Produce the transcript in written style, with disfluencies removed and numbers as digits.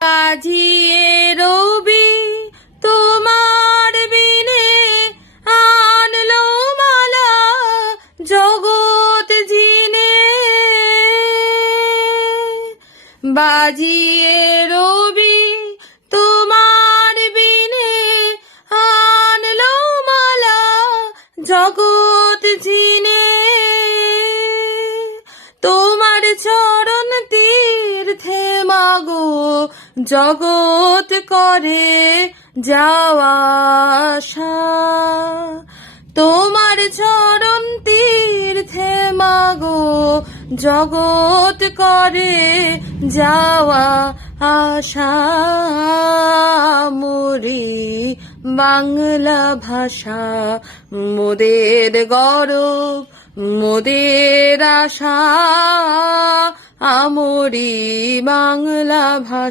বাজিয়ে রবি তোমার বিনে আনলো মালা জগৎ জিনে। বাজিয়ে রবি তোমার বিনে আনলো মালা জগৎ জিনে। তোমার চরণ তীর্থে মাগো জগৎ করে যাওয়া আসা। তোমার চরণ তীর্থে মাগো জগৎ করে যাওয়া আশা। মোরে বাংলা ভাষা মোদের গৌরব মোদের আশা। আমরি বাংলা ভাষা।